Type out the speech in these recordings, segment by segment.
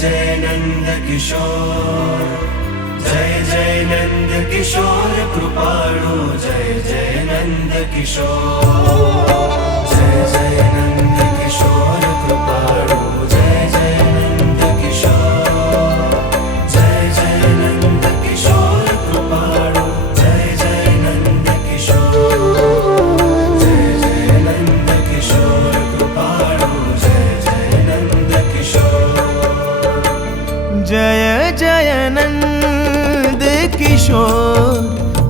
जय नंद किशोर, जय जय नंद किशोर कृपाळु, जय जय नंद किशोर, जय जय नंद किशोर कृपाळु, जय जय नंद किशोर, जय जय नंद किशोर कृपाळु, जय जय नंद किशोर, जय जय नंद किशोर कृपाळु, जय जय नंद किशोर, जय जय नंद किशोर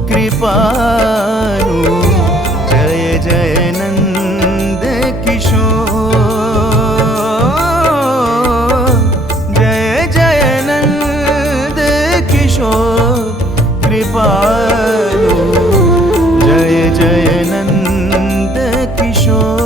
कृपाळु, जय जय नंद किशोर, जय जय नंद किशोर कृपाळु, जय जय नंद किशोर।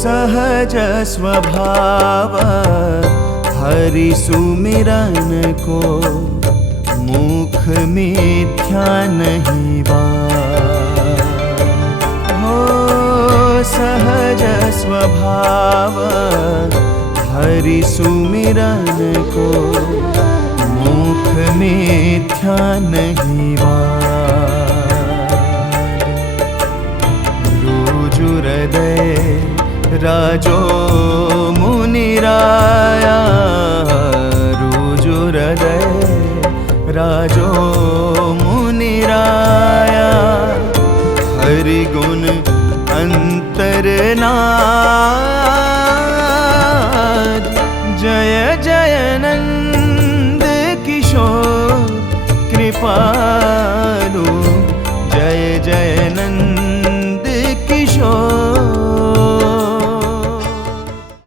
सहज स्वभाव हरि सुमिरन को, मुख मिथ्या नहीं बात हो। सहज स्वभाव हरि सुमिरन को, मुख मिथ्या नहीं बात। रुजु हृदय राजो मुनिराया, रुजु हृदय राजो मुनिराया, हरि गुण अंतरनाद, जय जय नंद किशोर कृपा